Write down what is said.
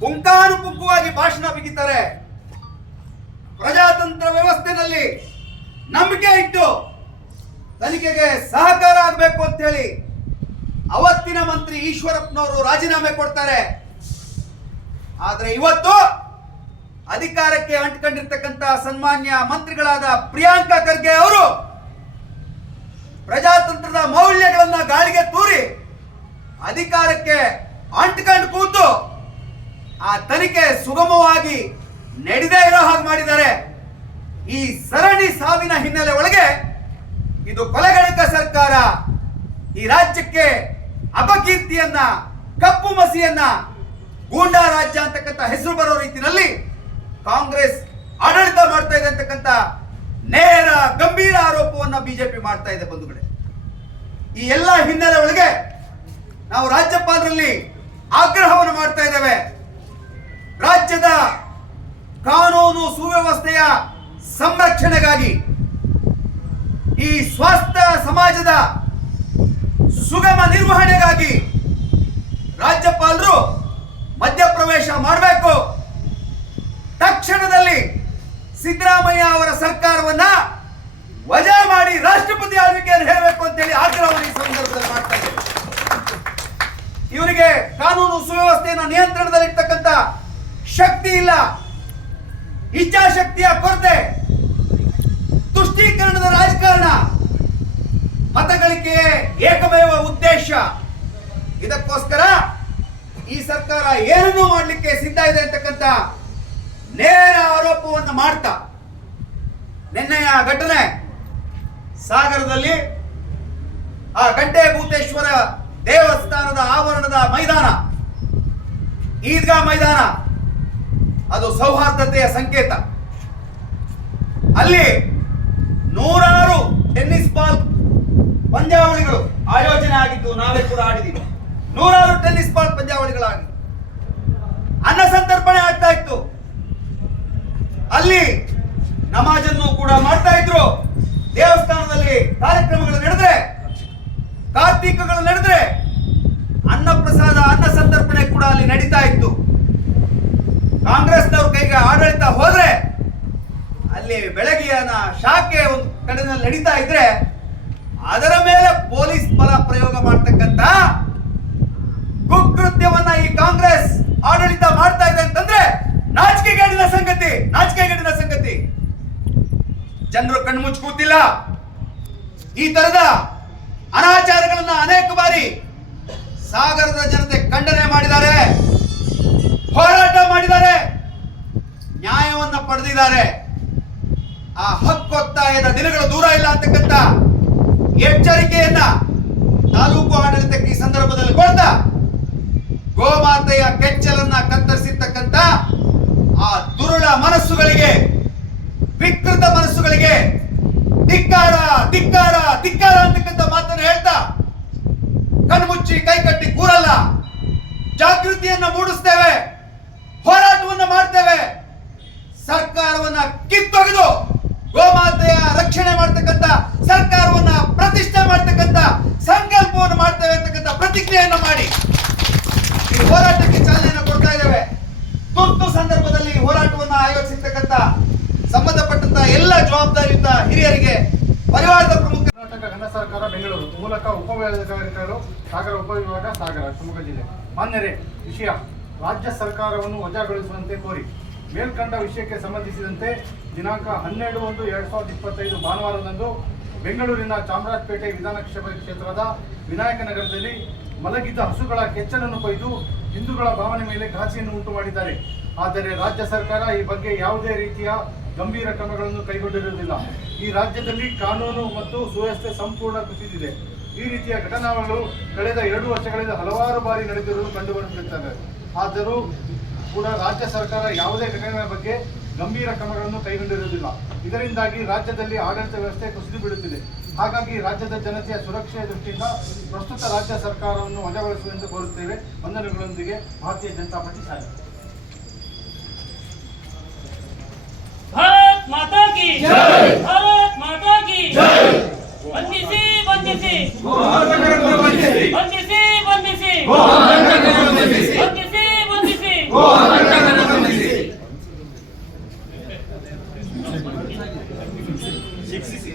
ಪುಂಖಾನುಪುಂಖವಾಗಿ ಭಾಷಣ ಬಿಗಿತಾರೆ. ಪ್ರಜಾತಂತ್ರ ವ್ಯವಸ್ಥೆಯಲ್ಲಿ ನಂಬಿಕೆ ಇಟ್ಟು ತನಿಖೆಗೆ ಸಹಕಾರ ಆಗಬೇಕು ಅಂತ ಹೇಳಿ ಅವತ್ತಿನ ಮಂತ್ರಿ ಈಶ್ವರಪ್ಪನವರು ರಾಜೀನಾಮೆ ಕೊಡ್ತಾರೆ. ಆದರೆ ಇವತ್ತು ಅಧಿಕಾರಕ್ಕೆ ಅಂಟಿಕೊಂಡಿರ್ತಕ್ಕಂಥ ಸನ್ಮಾನ್ಯ ಮಂತ್ರಿಗಳಾದ ಪ್ರಿಯಾಂಕಾ ಖರ್ಗೆ ಅವರು ಪ್ರಜಾತಂತ್ರದ ಮೌಲ್ಯಗಳನ್ನ ಗಾಳಿಗೆ ತೂರಿ ಅಧಿಕಾರಕ್ಕೆ ಅಂಟಿಕೊಂಡು ಕೂತು ಆ ತನಿಖೆ ಸುಗಮವಾಗಿ ನಡೆದೇ ಇರೋ ಹಾಗೆ ಮಾಡಿದ್ದಾರೆ. ಈ ಸರಣಿ ಸಾವಿನ ಹಿನ್ನೆಲೆ ಒಳಗೆ ಇದು ಕೊಲೆಗಡಕ ಸರ್ಕಾರ, ಈ ರಾಜ್ಯಕ್ಕೆ ಅಪಕೀರ್ತಿಯನ್ನ, ಕಪ್ಪು ಮಸಿಯನ್ನ, ಗೂಂಡಾ ರಾಜ್ಯ ಅಂತಕ್ಕಂಥ ಹೆಸರು ಬರೋ ರೀತಿಯಲ್ಲಿ ಕಾಂಗ್ರೆಸ್ ಆಡಳಿತ ಮಾಡ್ತಾ ಇದೆ ಅಂತಕ್ಕಂಥ ನೇರ ಗಂಭೀರ ಆರೋಪವನ್ನ ಬಿಜೆಪಿ ಮಾಡ್ತಾ ಇದೆ ಬಂಧುಗಳೇ. ಈ ಎಲ್ಲ ಹಿನ್ನೆಲೆ ಒಳಗೆ ನಾವು ರಾಜ್ಯಪಾಲರಲ್ಲಿ ಆಗ್ರಹವನ್ನು ಮಾಡ್ತಾ ಇದ್ದೇವೆ. ರಾಜ್ಯದ ಕಾನೂನು ಸುವ್ಯವಸ್ಥೆಯ ಸಂರಕ್ಷಣೆಗಾಗಿ, ಈ ಸ್ವಾಸ್ಥ್ಯ ಸಮಾಜದ ಸುಗಮ ನಿರ್ವಹಣೆಗಾಗಿ ರಾಜ್ಯಪಾಲರು ಮಧ್ಯಪ್ರವೇಶ ಮಾಡಬೇಕು. ತಕ್ಷಣದಲ್ಲಿ ಸಿದ್ದರಾಮಯ್ಯ ಅವರ ಸರ್ಕಾರವನ್ನ ವಜಾ ಮಾಡಿ ರಾಷ್ಟ್ರಪತಿ ಆಳ್ವಿಕೆಯನ್ನು ಹೇಳಬೇಕು ಅಂತ ಹೇಳಿ ಆಗ್ರಹವನ್ನು ಈ ಸಂದರ್ಭದಲ್ಲಿ ಮಾಡ್ತಾ ಇದ್ದೇವೆ. ಇವರಿಗೆ ಕಾನೂನು ಸುವ್ಯವಸ್ಥೆಯನ್ನು ನಿಯಂತ್ರಣದಲ್ಲಿರ್ತಕ್ಕಂಥ ಶಕ್ತಿ ಇಲ್ಲ, ಇಚ್ಛಾಶಕ್ತಿಯ ಕೊರತೆ, ತುಷ್ಟೀಕರಣದ ರಾಜಕಾರಣ, ಮತಗಳಿಕೆ ಏಕಮೇವ ಉದ್ದೇಶ. ಇದಕ್ಕೋಸ್ಕರ ಈ ಸರ್ಕಾರ ಏನನ್ನೂ ಮಾಡಲಿಕ್ಕೆ ಸಿದ್ಧ ಇದೆ ಅಂತಕ್ಕಂಥ ನೇರ ಆರೋಪವನ್ನು ಮಾಡ್ತಾ ನಿನ್ನೆಯ ಘಟನೆ ಸಾಗರದಲ್ಲಿ ಆ ಗಂಟೆ ಭೂತೇಶ್ವರ ದೇವಸ್ಥಾನದ ಆವರಣದ ಮೈದಾನ, ಈದ್ಗಾ ಮೈದಾನ, ಅದು ಸೌಹಾರ್ದತೆಯ ಸಂಕೇತ. ಅಲ್ಲಿ ನೂರಾರು ಟೆನ್ನಿಸ್ ಬಾಲ್ ಪಂದ್ಯಾವಳಿಗಳು ಆಯೋಜನೆ ಆಗಿದ್ದು ನಾವೇ ಕೂಡ ಆಡಿದ್ದೀವಿ. ನೂರಾರು ಟೆನ್ನಿಸ್ ಬಾಲ್ ಪಂದ್ಯಾವಳಿಗಳಾಗಿ ಅನ್ನ ಸಂತರ್ಪಣೆ ಆಗ್ತಾ ಇತ್ತು. ಅಲ್ಲಿ ನಮಾಜನ್ನು ಕೂಡ ಮಾಡ್ತಾ ಇದ್ರು. ದೇವಸ್ಥಾನದಲ್ಲಿ ಕಾರ್ಯಕ್ರಮಗಳು ನಡೆದ್ರೆ, ಕಾರ್ತೀಕಗಳು ನಡೆದ್ರೆ ಅನ್ನ ಪ್ರಸಾದ, ಅನ್ನ ಸಂತರ್ಪಣೆ ಕೂಡ ಅಲ್ಲಿ ನಡೀತಾ ಇತ್ತು. ಕಾಂಗ್ರೆಸ್ನವ್ರ ಕೈಗೆ ಆಡಳಿತ ಹೋದ್ರೆ ಅಲ್ಲಿ ಬೆಳಗಿನ ಶಾಖೆ ಒಂದು ಕಡೆನಲ್ಲಿ ನಡೀತಾ ಇದ್ರೆ ಅದರ ಮೇಲೆ ಪೊಲೀಸ್ ಬಲ ಪ್ರಯೋಗ ಮಾಡ್ತಕ್ಕಂಥ ಕುಕೃತ್ಯವನ್ನ ಈ ಕಾಂಗ್ರೆಸ್ ಆಡಳಿತ ಮಾಡ್ತಾ ಇದೆ ಅಂತಂದ್ರೆ ನಾಚಿಕೆಗೇಡಿನ ಸಂಗತಿ, ನಾಚಿಕೆಗೇಡಿನ ಸಂಗತಿ. ಜನರು ಕಣ್ಮುಚ್ಚಿ ಕೂತಿಲ್ಲ. ಈ ತರದ ಅನಾಚಾರಗಳನ್ನ ಅನೇಕ ಬಾರಿ ಸಾಗರದ ಜನತೆ ಖಂಡನೆ ಮಾಡಿದ್ದಾರೆ, ಹೋರಾಟ ಮಾಡಿದ್ದಾರೆ, ನ್ಯಾಯವನ್ನ ಪಡೆದಿದ್ದಾರೆ. ಆ ಹಕ್ಕೊತ್ತಾಯದ ದಿನಗಳು ದೂರ ಇಲ್ಲ ಅಂತಕ್ಕಂಥ ಎಚ್ಚರಿಕೆಯನ್ನ ತಾಲೂಕು ಆಡಳಿತಕ್ಕೆ ಈ ಸಂದರ್ಭದಲ್ಲಿ ಕೊಡ್ತಾ ಗೋಮಾತೆಯ ಕೆಚ್ಚಲನ್ನ ಕತ್ತರಿಸಿರ್ತಕ್ಕಂಥ ಆ ದುರುಳ ಮನಸ್ಸುಗಳಿಗೆ, ವಿಕೃತ ಮನಸ್ಸುಗಳಿಗೆ ಧಿಕ್ಕಾರ, ಧಿಕ್ಕಾರ, ಧಿಕ್ಕಾರ ಅಂತಕ್ಕಂಥ ಮಾತನ್ನು ಹೇಳ್ತಾ ಕಣ್ಮುಚ್ಚಿ ಕೈಕಟ್ಟಿ ಕೂರಲ್ಲ. ಜಾಗೃತಿಯನ್ನ ಮೂಡಿಸ್ತೇವೆ, ಹೋರಾಟವನ್ನ ಮಾಡ್ತೇವೆ. ಸರ್ಕಾರವನ್ನ ಕಿತ್ತೊಗೆದು ಗೋಮಾತೆಯ ರಕ್ಷಣೆ ಮಾಡ್ತಕ್ಕಂಥ, ಸರ್ಕಾರವನ್ನ ಪ್ರತಿಷ್ಠೆ ಮಾಡ್ತಕ್ಕಂಥ ಸಂಕಲ್ಪವನ್ನು ಮಾಡ್ತೇವೆ ಅಂತಕ್ಕಂಥ ಪ್ರತಿಜ್ಞೆಯನ್ನು ಮಾಡಿ ಈ ಹೋರಾಟಕ್ಕೆ ಚಾಲನೆಯನ್ನು ಕೊಡ್ತಾ ಇದ್ದೇವೆ. ತುರ್ತು ಸಂದರ್ಭದಲ್ಲಿ ಹೋರಾಟವನ್ನ ಆಯೋಜಿಸಿರ್ತಕ್ಕಂಥ ಸಂಬಂಧಪಟ್ಟಂತ ಎಲ್ಲ ಜವಾಬ್ದಾರಿಯುತ ಹಿರಿಯರಿಗೆ ಪರಿವಾರದ ಪ್ರಮುಖ ಕರ್ನಾಟಕ ಘನ ಸರ್ಕಾರ ಬೆಂಗಳೂರು ಮೂಲಕ ಉಪವಿಭಾಗಾಧಿಕಾರಿಗಳು ಸಾಗರ ಉಪವಿಭಾಗ ಸಾಗರ ಶಿವಮೊಗ್ಗ ಜಿಲ್ಲೆ. ಮಾನ್ಯರೇ, ವಿಷಯ ರಾಜ್ಯ ಸರ್ಕಾರವನ್ನು ವಜಾಗೊಳಿಸುವಂತೆ ಕೋರಿ ಮೇಲ್ಕಂಡ ವಿಷಯಕ್ಕೆ ಸಂಬಂಧಿಸಿದಂತೆ ದಿನಾಂಕ 12/1/2025 ಭಾನುವಾರದಂದು ಬೆಂಗಳೂರಿನ ಚಾಮರಾಜಪೇಟೆ ವಿಧಾನಸಭಾ ಕ್ಷೇತ್ರದ ವಿನಾಯಕನಗರದಲ್ಲಿ ಮಲಗಿದ್ದ ಹಸುಗಳ ಕೆಚ್ಚಲನ್ನು ಕೊಯ್ದು ಹಿಂದೂಗಳ ಭಾವನೆ ಮೇಲೆ ಘಾಸಿಯನ್ನು ಉಂಟು ಮಾಡಿದ್ದಾರೆ. ಆದರೆ ರಾಜ್ಯ ಸರ್ಕಾರ ಈ ಬಗ್ಗೆ ಯಾವುದೇ ರೀತಿಯ ಗಂಭೀರ ಕ್ರಮಗಳನ್ನು ಕೈಗೊಂಡಿರುವುದಿಲ್ಲ. ಈ ರಾಜ್ಯದಲ್ಲಿ ಕಾನೂನು ಮತ್ತು ಸುವ್ಯವಸ್ಥೆ ಸಂಪೂರ್ಣ ಕುಸಿದಿದೆ. ಈ ರೀತಿಯ ಘಟನೆಗಳು ಕಳೆದ 2 ವರ್ಷಗಳಿಂದ ಹಲವಾರು ಬಾರಿ ನಡೆದಿರುವುದು ಕಂಡುಬರುತ್ತಿರುತ್ತದೆ. ಆದರೂ ಕೂಡ ರಾಜ್ಯ ಸರ್ಕಾರ ಯಾವುದೇ ಘಟನೆಗಳ ಬಗ್ಗೆ ಗಂಭೀರ ಕ್ರಮಗಳನ್ನು ಕೈಗೊಂಡಿರುವುದಿಲ್ಲ. ಇದರಿಂದಾಗಿ ರಾಜ್ಯದಲ್ಲಿ ಆಡಳಿತ ವ್ಯವಸ್ಥೆ ಕುಸಿದು ಬೀಳುತ್ತಿದೆ. ಹಾಗಾಗಿ ರಾಜ್ಯದ ಜನತೆಯ ಸುರಕ್ಷೆಯ ದೃಷ್ಟಿಯಿಂದ ಪ್ರಸ್ತುತ ರಾಜ್ಯ ಸರ್ಕಾರವನ್ನು ವಜಾಗೊಳಿಸುವಂತೆ ಕೋರುತ್ತೇವೆ. ವಂದನೆಗಳೊಂದಿಗೆ ಭಾರತೀಯ ಜನತಾ ಪಾರ್ಟಿ ಶಾಲೆ. भारत माता की जय, भारत माता की जय। बंदिसी बंदिसी बंदिसी बंदिसी बंदिसी बंदिसी बंदिसी ಶಿಕ್ಷಿಸಿ